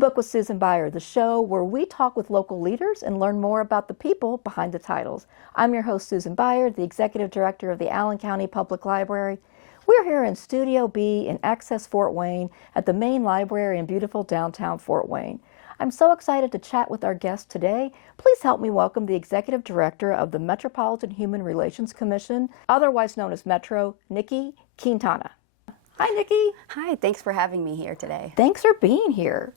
Book with Susan Baier, the show where we talk with local leaders and learn more about the people behind the titles. I'm your host, Susan Baier, the Executive Director of the Allen County Public Library. We're here in Studio B in Access Fort Wayne at the main library in beautiful downtown Fort Wayne. I'm so excited to chat with our guest today. Please help me welcome the Executive Director of the Metropolitan Human Relations Commission, otherwise known as Metro, Nikki Quintana. Hi, Nikki. Hi, thanks for having me here today. Thanks for being here.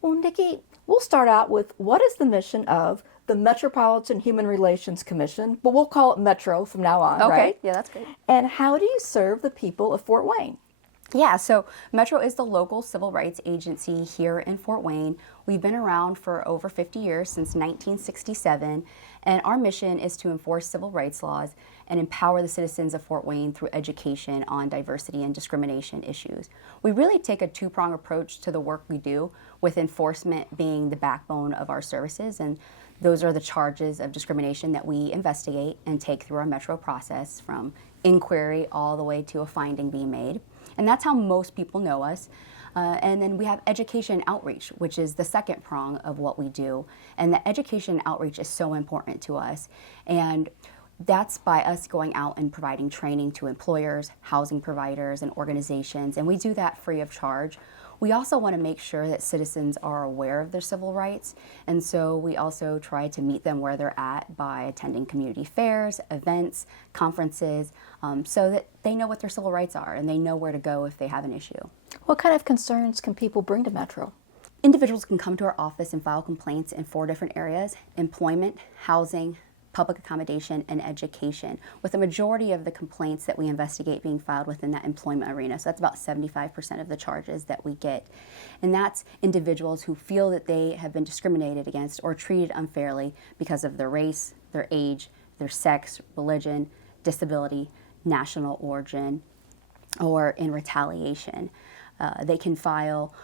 Well, Nikki, we'll start out with what is the mission of the Metropolitan Human Relations Commission, but we'll call it Metro from now on, Okay, right? yeah, that's great. And how do you serve the people of Fort Wayne? Yeah, so Metro is the local civil rights agency here in Fort Wayne. We've been around for over 50 years, since 1967, and our mission is to enforce civil rights laws and empower the citizens of Fort Wayne through education on diversity and discrimination issues. We really take a two-pronged approach to the work we do, with enforcement being the backbone of our services, and those are the charges of discrimination that we investigate and take through our Metro process, from inquiry all the way to a finding being made. And that's how most people know us. And then we have education and outreach, which is the second prong of what we do. And the education and outreach is so important to us. And that's by us going out and providing training to employers, housing providers, and organizations. And we do that free of charge. We also want to make sure that citizens are aware of their civil rights, and so we also try to meet them where they're at by attending community fairs, events, conferences, so that they know what their civil rights are and they know where to go if they have an issue. What kind of concerns can people bring to Metro? Individuals can come to our office and file complaints in 4 different areas: employment, housing, public accommodation, and education, with the majority of the complaints that we investigate being filed within that employment arena. So that's about 75% of the charges that we get. And that's individuals who feel that they have been discriminated against or treated unfairly because of their race, their age, their sex, religion, disability, national origin, or in retaliation. They can file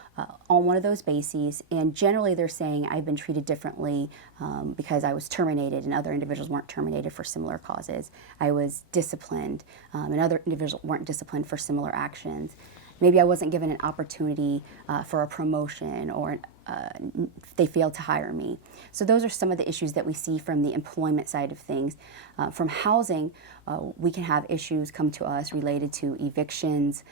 on one of those bases, and generally they're saying, I've been treated differently because I was terminated and other individuals weren't terminated for similar causes. I was disciplined and other individuals weren't disciplined for similar actions. Maybe I wasn't given an opportunity for a promotion, or they failed to hire me. So those are some of the issues that we see from the employment side of things. From housing, we can have issues come to us related to evictions.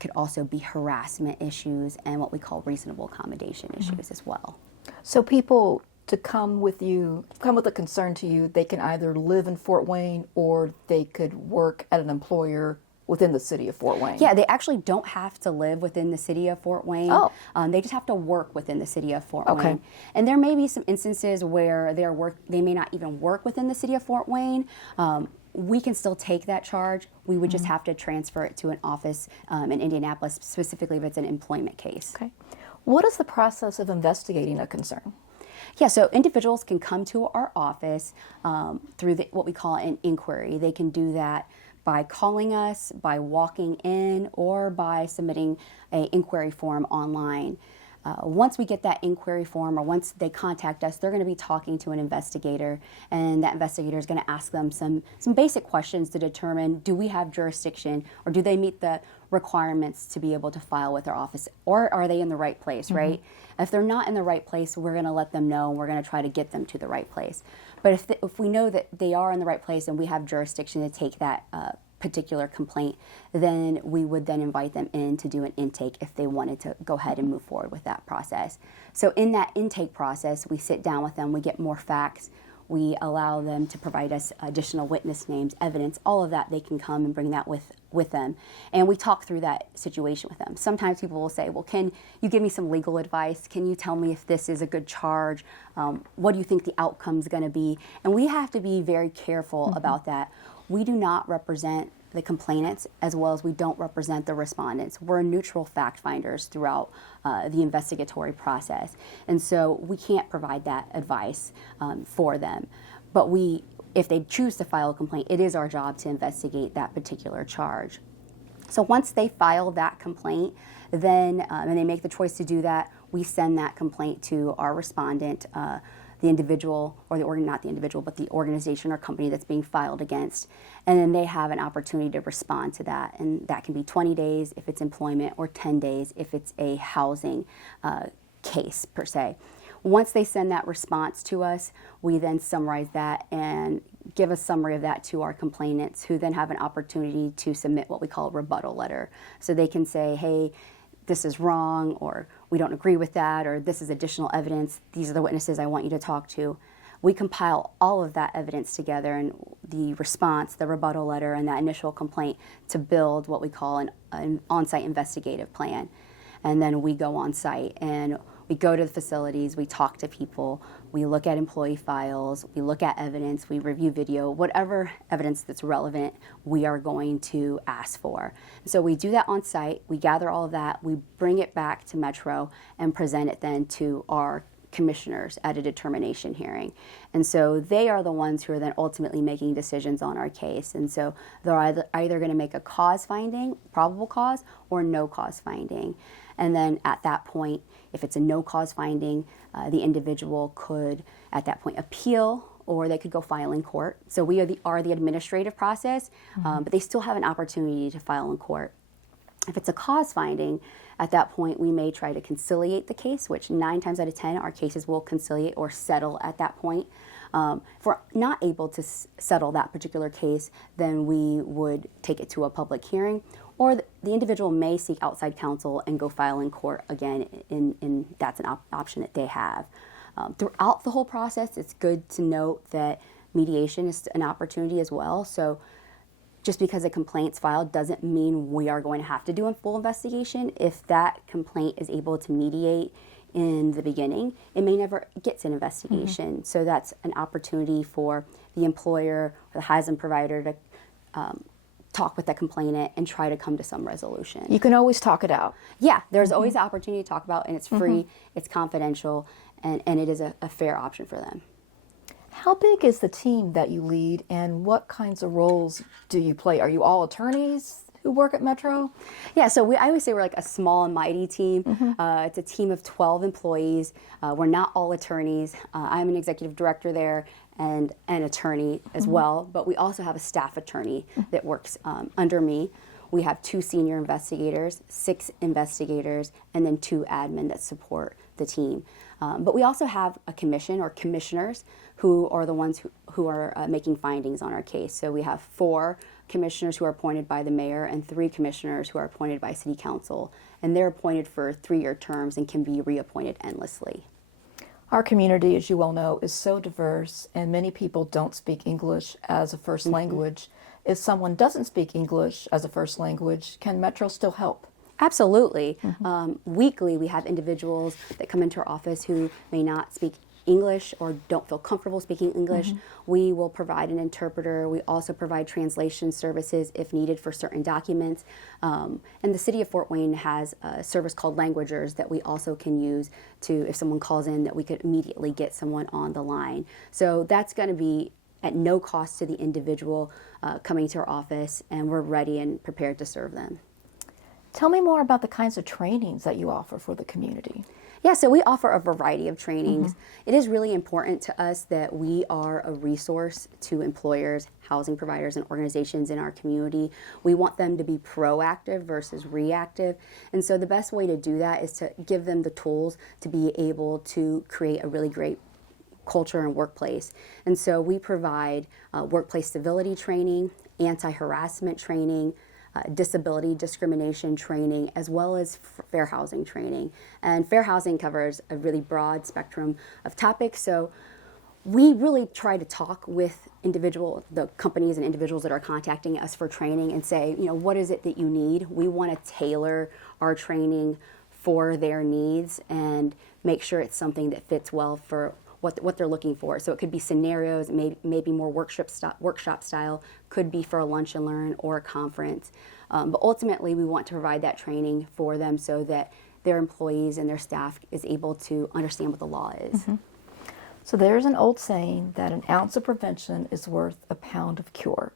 Could also be harassment issues and what we call reasonable accommodation issues as well. So people to come with a concern to you, they can either live in Fort Wayne or they could work at an employer within the city of Fort Wayne. Yeah, they actually don't have to live within the city of Fort Wayne. Oh. They just have to work within the city of Fort Wayne. And there may be some instances where they may not even work within the city of Fort Wayne. We can still take that charge. We would just have to transfer it to an office in Indianapolis, specifically if it's an employment case. Okay. What is the process of investigating a concern? Yeah, so individuals can come to our office through what we call an inquiry. They can do that by calling us, by walking in, or by submitting an inquiry form online. Once we get that inquiry form, or once they contact us, they're going to be talking to an investigator, and that investigator is going to ask them some basic questions to determine, do we have jurisdiction, or do they meet the requirements to be able to file with our office, or are they in the right place, right? If they're not in the right place, we're going to let them know, and we're going to try to get them to the right place. But if we know that they are in the right place and we have jurisdiction to take that particular complaint, then we would then invite them in to do an intake if they wanted to go ahead and move forward with that process. So in that intake process, we sit down with them, we get more facts, we allow them to provide us additional witness names, evidence, all of that. They can come and bring that with them, and we talk through that situation with them. Sometimes people will say, well, can you give me some legal advice? Can you tell me if this is a good charge? What do you think the outcome's going to be? And we have to be very careful about that. We do not represent the complainants, as well as we don't represent the respondents. We're neutral fact finders throughout the investigatory process. And so we can't provide that advice for them. But if they choose to file a complaint, it is our job to investigate that particular charge. So once they file that complaint, then, and they make the choice to do that, we send that complaint to our respondent, the individual, or not the individual, but the organization or company that's being filed against. And then they have an opportunity to respond to that. And that can be 20 days if it's employment, or 10 days if it's a housing case per se. Once they send that response to us, we then summarize that and give a summary of that to our complainants, who then have an opportunity to submit what we call a rebuttal letter. So they can say, hey, this is wrong, or we don't agree with that, or this is additional evidence. These are the witnesses I want you to talk to. We compile all of that evidence together, and the response, the rebuttal letter, and that initial complaint to build what we call an on-site investigative plan. And then we go on site and we go to the facilities, we talk to people, we look at employee files, we look at evidence, we review video, whatever evidence that's relevant, we are going to ask for. So we do that on site, we gather all of that, we bring it back to Metro and present it then to our commissioners at a determination hearing. And so they are the ones who are then ultimately making decisions on our case. And so they're either going to make a cause finding, probable cause, or no cause finding. And then at that point, if it's a no cause finding, the individual could at that point appeal, or they could go file in court. So we are the administrative process, but they still have an opportunity to file in court. If it's a cause finding, at that point we may try to conciliate the case, which 9 times out of 10 our cases will conciliate or settle at that point. If we're not able to settle that particular case, then we would take it to a public hearing, or the individual may seek outside counsel and go file in court again, and that's an option that they have. Throughout the whole process, it's good to note that mediation is an opportunity as well. So just because a complaint's filed doesn't mean we are going to have to do a full investigation. If that complaint is able to mediate in the beginning, it may never get to an investigation. So that's an opportunity for the employer or the housing provider to talk with the complainant and try to come to some resolution. You can always talk it out. Yeah, there's always the opportunity to talk about, and it's free, it's confidential, and it is a fair option for them. How big is the team that you lead, and what kinds of roles do you play? Are you all attorneys who work at Metro? Yeah, so I always say we're like a small and mighty team. It's a team of 12 employees. We're not all attorneys. I'm an executive director there and an attorney as well, but we also have a staff attorney that works under me. We have 2 senior investigators, 6 investigators, and then 2 admin that support the team. But we also have a commission or commissioners who are the ones who are making findings on our case. So we have 4 commissioners who are appointed by the mayor and 3 commissioners who are appointed by city council. And they're appointed for 3-year terms and can be reappointed endlessly. Our community, as you well know, is so diverse, and many people don't speak English as a first language. If someone doesn't speak English as a first language, can Metro still help? Absolutely. Weekly, we have individuals that come into our office who may not speak English or don't feel comfortable speaking English. We will provide an interpreter. We also provide translation services if needed for certain documents. And the city of Fort Wayne has a service called Languagers that we also can use to, if someone calls in, that we could immediately get someone on the line. So that's going to be at no cost to the individual coming to our office, and we're ready and prepared to serve them. Tell me more about the kinds of trainings that you offer for the community. Yeah, so we offer a variety of trainings. It is really important to us that we are a resource to employers, housing providers, and organizations in our community. We want them to be proactive versus reactive. And so the best way to do that is to give them the tools to be able to create a really great culture and workplace. And so we provide workplace civility training, anti-harassment training, disability discrimination training, as well as fair housing training. And fair housing covers a really broad spectrum of topics. So we really try to talk with the companies and individuals that are contacting us for training and say, what is it that you need? We want to tailor our training for their needs and make sure it's something that fits well for what they're looking for. So it could be scenarios, maybe more workshop style, could be for a lunch and learn or a conference. But ultimately, we want to provide that training for them so that their employees and their staff is able to understand what the law is. So there's an old saying that an ounce of prevention is worth a pound of cure.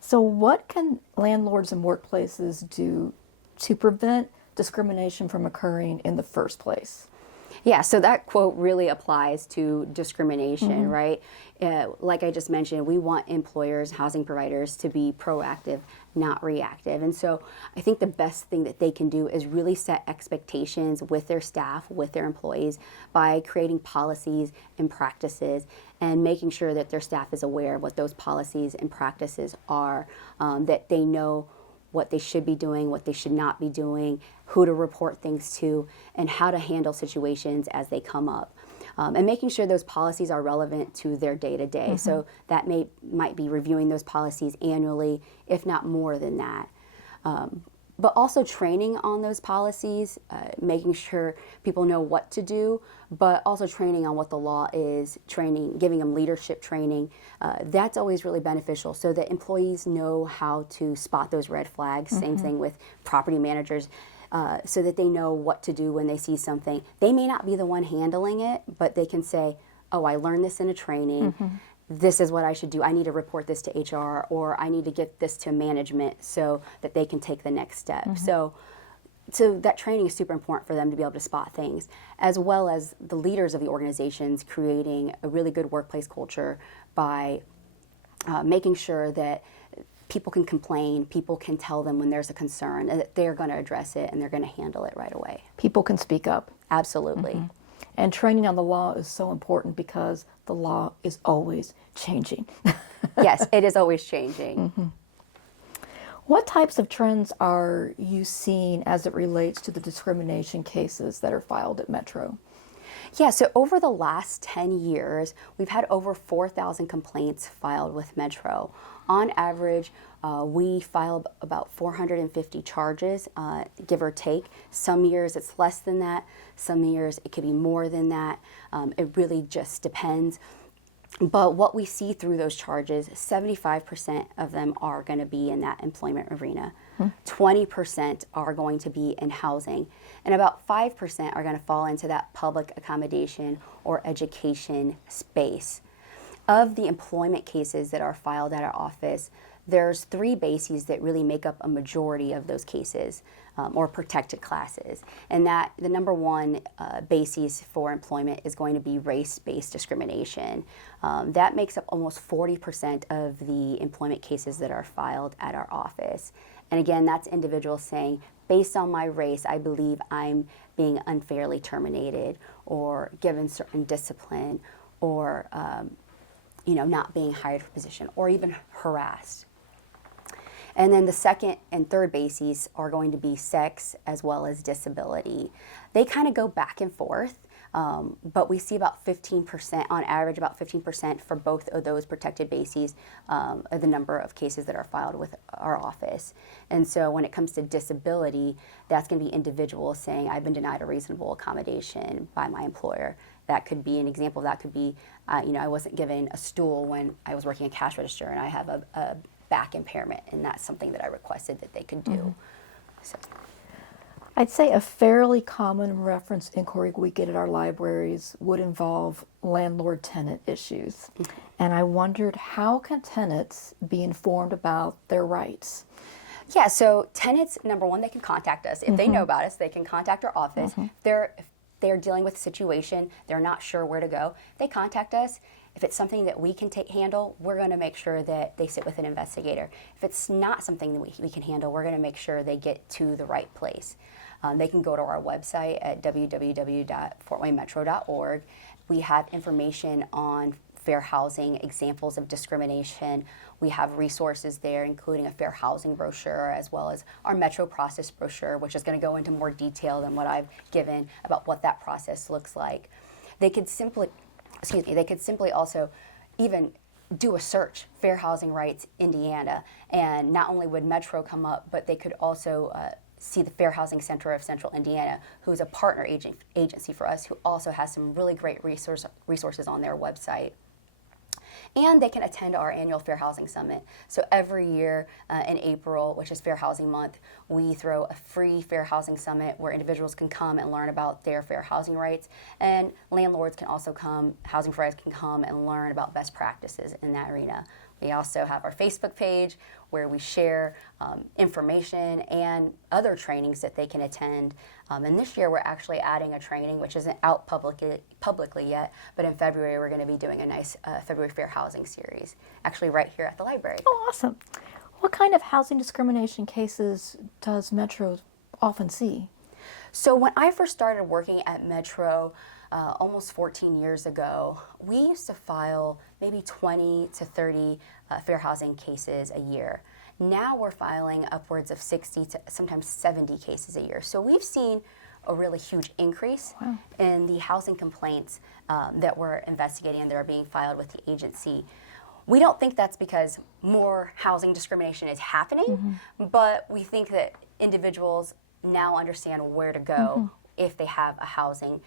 So what can landlords and workplaces do to prevent discrimination from occurring in the first place? Yeah, so that quote really applies to discrimination, right? Like I just mentioned, we want employers, housing providers to be proactive, not reactive. And so I think the best thing that they can do is really set expectations with their staff, with their employees, by creating policies and practices and making sure that their staff is aware of what those policies and practices are, that they know what they should be doing, what they should not be doing, who to report things to, and how to handle situations as they come up. And making sure those policies are relevant to their day-to-day. So that might be reviewing those policies annually, if not more than that. But also training on those policies, making sure people know what to do, but also training on what the law is, training, giving them leadership training. That's always really beneficial so that employees know how to spot those red flags. Same thing with property managers, so that they know what to do when they see something. They may not be the one handling it, but they can say, oh, I learned this in a training. This is what I should do. I need to report this to HR, or I need to get this to management so that they can take the next step. So that training is super important for them to be able to spot things, as well as the leaders of the organizations creating a really good workplace culture by making sure that people can complain, people can tell them when there's a concern, and that they're going to address it and they're going to handle it right away. People can speak up. Absolutely. And training on the law is so important because the law is always changing. Yes, it is always changing. What types of trends are you seeing as it relates to the discrimination cases that are filed at Metro? Yeah, so over the last 10 years, we've had over 4,000 complaints filed with Metro. On average, we file about 450 charges, give or take. Some years it's less than that. Some years it could be more than that. It really just depends. But what we see through those charges, 75% of them are going to be in that employment arena. 20% are going to be in housing. And about 5% are going to fall into that public accommodation or education space. Of the employment cases that are filed at our office, there's 3 bases that really make up a majority of those cases, or protected classes. And that the number one basis for employment is going to be race-based discrimination. That makes up almost 40% of the employment cases that are filed at our office. And again, that's individuals saying, based on my race, I believe I'm being unfairly terminated or given certain discipline, or not being hired for a position, or even harassed. And then the second and third bases are going to be sex as well as disability. They kind of go back and forth, but we see about 15%, on average about 15% for both of those protected bases of the number of cases that are filed with our office. And so when it comes to disability, that's going to be individuals saying, I've been denied a reasonable accommodation by my employer. That could be an example. That could be, I wasn't given a stool when I was working a cash register and I have a back impairment, and that's something that I requested that they could do. So. I'd say a fairly common reference inquiry we get at our libraries would involve landlord-tenant issues. And I wondered, how can tenants be informed about their rights? Yeah, so tenants, number one, they can contact us. If they know about us, they can contact our office. If they're dealing with a situation, they're not sure where to go, they contact us. If it's something that we can handle, we're going to make sure that they sit with an investigator. If it's not something that we can handle, we're going to make sure they get to the right place. They can go to our website at www.fortwaynemetro.org. We have information on fair housing, examples of discrimination. We have resources there, including a fair housing brochure, as well as our Metro process brochure, which is going to go into more detail than what I've given about what that process looks like. They could simply also even do a search, Fair Housing Rights Indiana, and not only would Metro come up, but they could also see the Fair Housing Center of Central Indiana, who's a partner agency for us, who also has some really great resources on their website. And they can attend our annual Fair Housing Summit. So every year in April, which is Fair Housing Month, we throw a free Fair Housing Summit where individuals can come and learn about their fair housing rights. And landlords can also come, housing providers can come and learn about best practices in that arena. We also have our Facebook page where we share information and other trainings that they can attend. And this year we're actually adding a training which isn't out publicly yet, but in February we're going to be doing a nice February Fair Housing series, actually right here at the library. Oh, awesome. What kind of housing discrimination cases does Metro often see? So when I first started working at Metro almost 14 years ago, we used to file maybe 20 to 30 fair housing cases a year. Now we're filing upwards of 60 to sometimes 70 cases a year. So we've seen a really huge increase in the housing complaints that we're investigating and that are being filed with the agency. We don't think that's because more housing discrimination is happening, but we think that individuals now understand where to go if they have a housing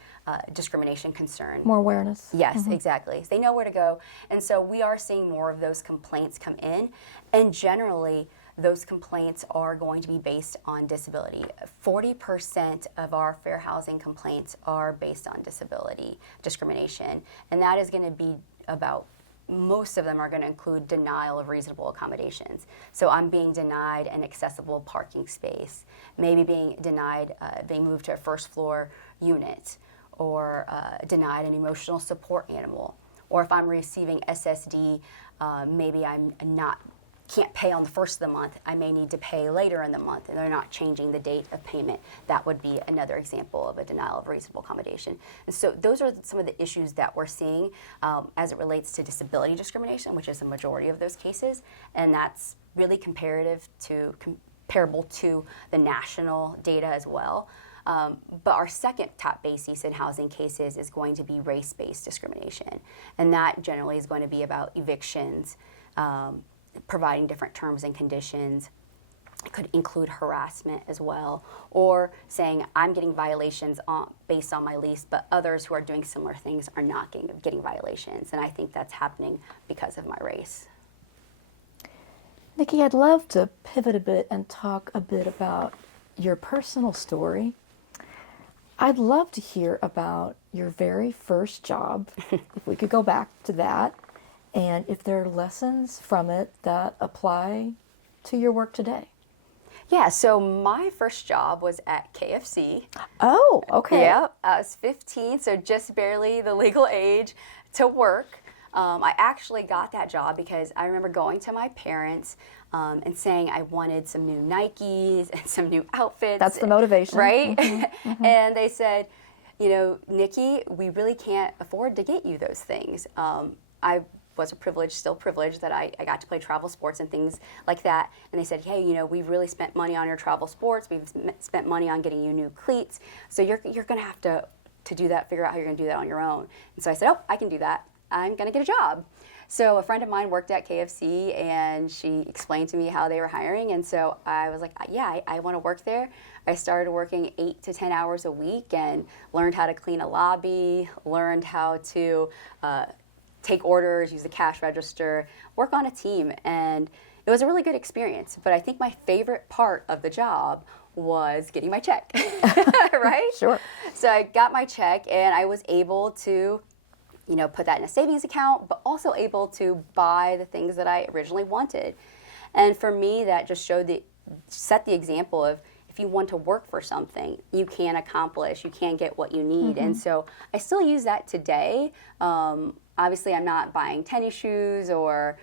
discrimination concern. More awareness. Yes, exactly. They know where to go. And so we are seeing more of those complaints come in. And generally, those complaints are going to be based on disability. 40% of our fair housing complaints are based on disability discrimination. And that is going to be about, most of them are going to include denial of reasonable accommodations. So I'm being denied an accessible parking space, maybe being denied being moved to a first floor unit, or denied an emotional support animal. Or if I'm receiving SSD, maybe I'm can't pay on the first of the month, I may need to pay later in the month, and they're not changing the date of payment. That would be another example of a denial of reasonable accommodation. And so those are some of the issues that we're seeing as it relates to disability discrimination, which is the majority of those cases, and that's really comparable to the national data as well. But our second top basis in housing cases is going to be race-based discrimination, and that generally is going to be about evictions, providing different terms and conditions. It could include harassment as well, or saying I'm getting violations based on my lease, but others who are doing similar things are not getting violations, and I think that's happening because of my race. Nikki, I'd love to pivot a bit and talk a bit about your personal story. I'd love to hear about your very first job, if we could go back to that, and if there are lessons from it that apply to your work today. Yeah, so my first job was at KFC. Oh, okay. Yeah, I was 15, so just barely the legal age to work. I actually got that job because I remember going to my parents and saying I wanted some new Nikes and some new outfits. That's the motivation. Right? And they said, you know, Nikki, we really can't afford to get you those things. I was still privileged that I got to play travel sports and things like that. And they said, hey, you know, we've really spent money on your travel sports. We've spent money on getting you new cleats. So you're going to have to do that, figure out how you're going to do that on your own. And so I said, oh, I can do that. I'm going to get a job. So a friend of mine worked at KFC, and she explained to me how they were hiring. And so I was like, yeah, I want to work there. I started working 8 to 10 hours a week and learned how to clean a lobby, learned how to take orders, use the cash register, work on a team, and it was a really good experience. But I think my favorite part of the job was getting my check, right? Sure. So I got my check, and I was able to, you know, put that in a savings account, but also able to buy the things that I originally wanted. And for me, that just set the example of, if you want to work for something, you can accomplish, you can get what you need. And so I still use that today. Obviously, I'm not buying tennis shoes or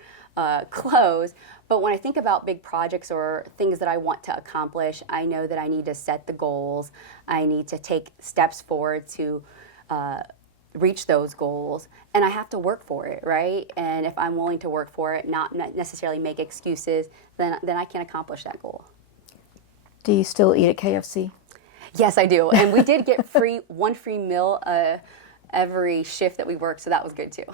clothes, but when I think about big projects or things that I want to accomplish, I know that I need to set the goals. I need to take steps forward to reach those goals, and I have to work for it, right? And if I'm willing to work for it, not necessarily make excuses, then I can accomplish that goal. Do you still eat at KFC? Yes, I do. And we did get one free meal every shift that we worked, so that was good too.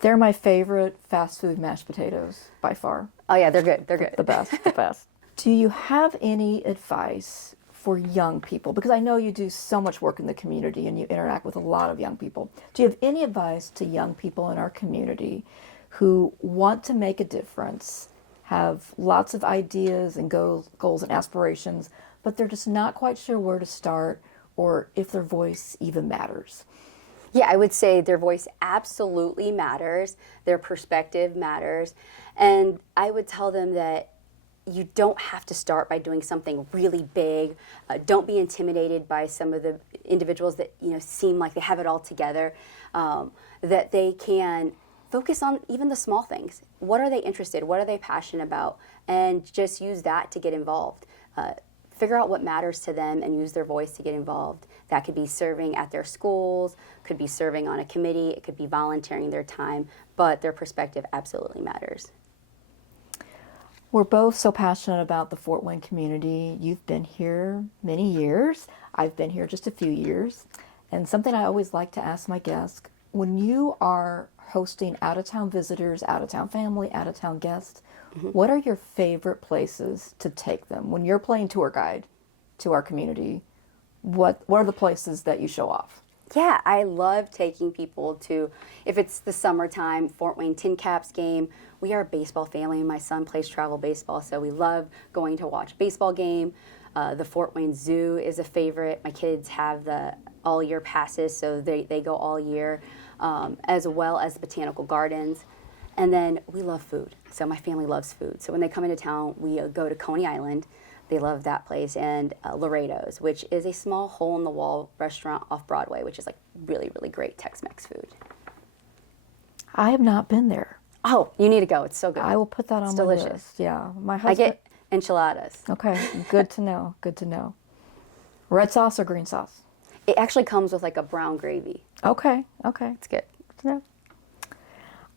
They're my favorite fast food mashed potatoes by far. Oh yeah, they're good. They're good. The best, the best. Do you have any advice for young people? Because I know you do so much work in the community and you interact with a lot of young people. Do you have any advice to young people in our community who want to make a difference, have lots of ideas and goals and aspirations, but they're just not quite sure where to start or if their voice even matters? Yeah, I would say their voice absolutely matters. Their perspective matters. And I would tell them that you don't have to start by doing something really big. Don't be intimidated by some of the individuals that seem like they have it all together. That they can focus on even the small things. What are they interested? What are they passionate about? And just use that to get involved. Figure out what matters to them and use their voice to get involved. That could be serving at their schools, could be serving on a committee, it could be volunteering their time, but their perspective absolutely matters. We're both so passionate about the Fort Wayne community. You've been here many years. I've been here just a few years. And something I always like to ask my guests, when you are hosting out-of-town visitors, out-of-town family, out-of-town guests, what are your favorite places to take them? When you're playing tour guide to our community, what are the places that you show off? Yeah, I love taking people to, if it's the summertime, Fort Wayne Tin Caps game. We are a baseball family. My son plays travel baseball, so we love going to watch a baseball game. The Fort Wayne Zoo is a favorite. My kids have the all-year passes, so they go all year, as well as the Botanical Gardens. And then we love food, so my family loves food. So when they come into town, we go to Coney Island. They love that place, and Laredo's, which is a small hole-in-the-wall restaurant off Broadway, which is like really, really great Tex-Mex food. I have not been there. Oh, you need to go. It's so good. I will put that on my delicious. list. Yeah, my I husband. get enchiladas. Okay, good to know. Good to know. Red sauce or green sauce? It actually comes with like a brown gravy. Okay. It's good. Good to know.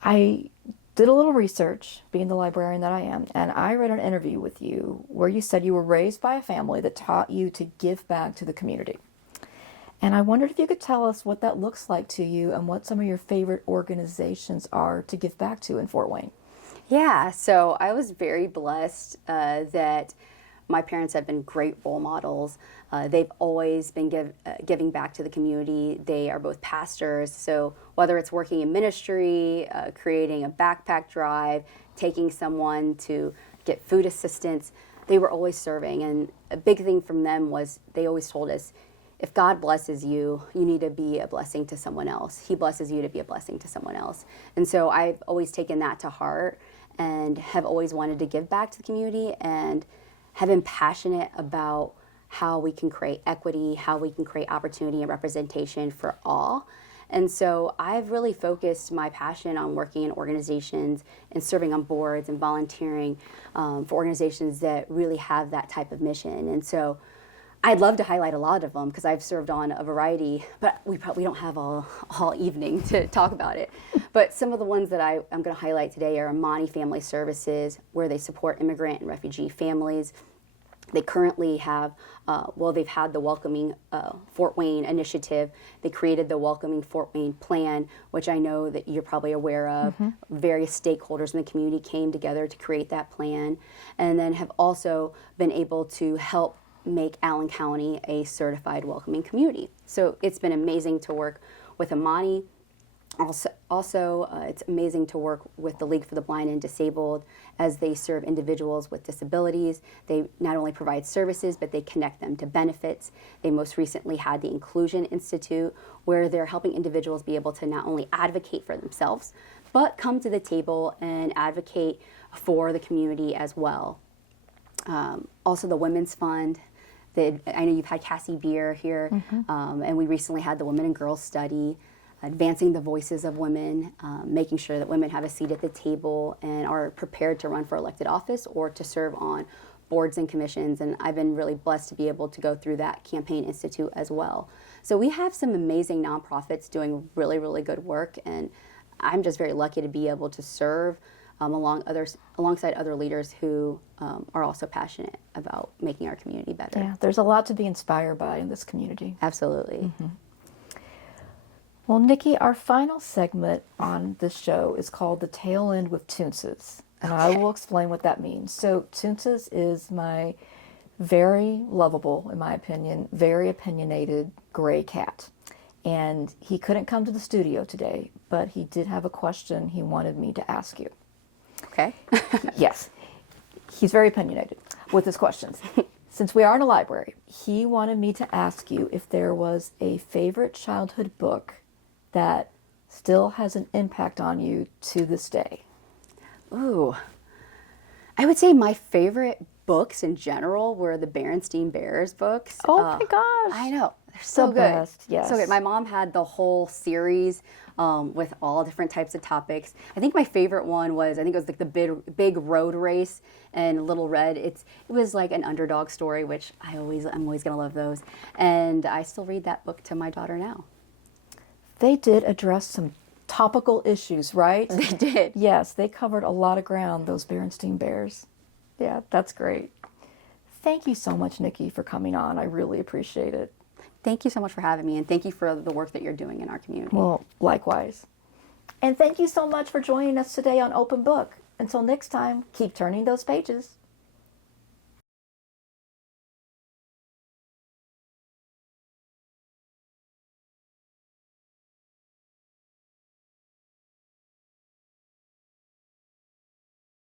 I did a little research, being the librarian that I am, and I read an interview with you where you said you were raised by a family that taught you to give back to the community. And I wondered if you could tell us what that looks like to you and what some of your favorite organizations are to give back to in Fort Wayne. Yeah, so I was very blessed that my parents have been great role models. They've always been giving back to the community. They are both pastors, so whether it's working in ministry, creating a backpack drive, taking someone to get food assistance, they were always serving. And a big thing from them was they always told us, if God blesses you, you need to be a blessing to someone else. He blesses you to be a blessing to someone else. And so I've always taken that to heart and have always wanted to give back to the community and have been passionate about how we can create equity, how we can create opportunity and representation for all. And so I've really focused my passion on working in organizations and serving on boards and volunteering for organizations that really have that type of mission. And so I'd love to highlight a lot of them because I've served on a variety, but we don't have all evening to talk about it. But some of the ones that I'm going to highlight today are Amani Family Services, where they support immigrant and refugee families. They currently have, they've had the Welcoming Fort Wayne initiative. They created the Welcoming Fort Wayne plan, which I know that you're probably aware of. Various stakeholders in the community came together to create that plan, and then have also been able to help make Allen County a certified welcoming community. So it's been amazing to work with Amani. Also, it's amazing to work with the League for the Blind and Disabled as they serve individuals with disabilities. They not only provide services, but they connect them to benefits. They most recently had the Inclusion Institute, where they're helping individuals be able to not only advocate for themselves, but come to the table and advocate for the community as well. Also, the Women's Fund. I know you've had Cassie Baier here, and we recently had the Women and Girls Study, advancing the voices of women, making sure that women have a seat at the table and are prepared to run for elected office or to serve on boards and commissions. And I've been really blessed to be able to go through that campaign institute as well. So we have some amazing nonprofits doing really, really good work, and I'm just very lucky to be able to serve alongside other leaders who are also passionate about making our community better. Yeah, there's a lot to be inspired by in this community. Absolutely. Well, Nikki, our final segment on this show is called The Tail End with Toonces, and I will explain what that means. So Toonces is my very lovable, in my opinion, very opinionated gray cat. And he couldn't come to the studio today, but he did have a question he wanted me to ask you. Okay. Yes. He's very opinionated with his questions. Since we are in a library, he wanted me to ask you if there was a favorite childhood book that still has an impact on you to this day? Ooh, I would say my favorite books in general were the Berenstain Bears books. Oh my gosh. I know. They're so The good. best, yes. So good. My mom had the whole series with all different types of topics. I think my favorite one was, I think it was like the big road race and Little Red. It was like an underdog story, which I'm always going to love those. And I still read that book to my daughter now. They did address some topical issues, right? They did. Yes, they covered a lot of ground, those Berenstain Bears. Yeah, that's great. Thank you so much, Nikki, for coming on. I really appreciate it. Thank you so much for having me, and thank you for the work that you're doing in our community. Well, likewise. And thank you so much for joining us today on Open Book. Until next time, keep turning those pages.